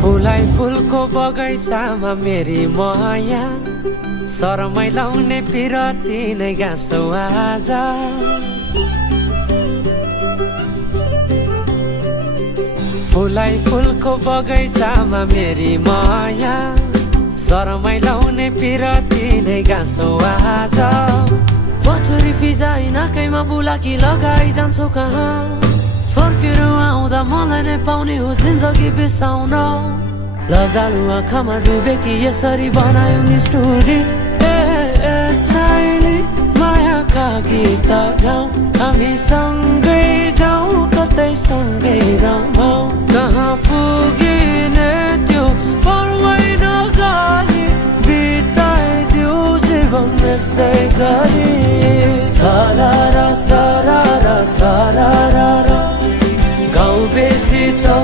फुलाई फुलको बगैँचामा मेरी माया शरमै लाउने पिरती नै गाँसौ आज फुलाई फुलको बगैँचामा मेरी माया शरमै लाउने पिरती नै गाँसौ आज पछुरी फिजाइ नाकैमा बुलाकी लगाइ जान्छौ कहाँ फर्केर आउँदा मलाई नै पाउने हो जिन्दगी बिसाउन लजालु आँखामा डुबेकी यसरी बनायो नि स्टोरी साइली मायाका गीत गाउँ हामी सँगै जाउँ कतै सँगै रमाउँ कहाँ पुगिने त्यो पर्वै नगरी बिताइदियो जीवन यसै गरी सरारा सरारा सरारा गाउँ बेसी चौ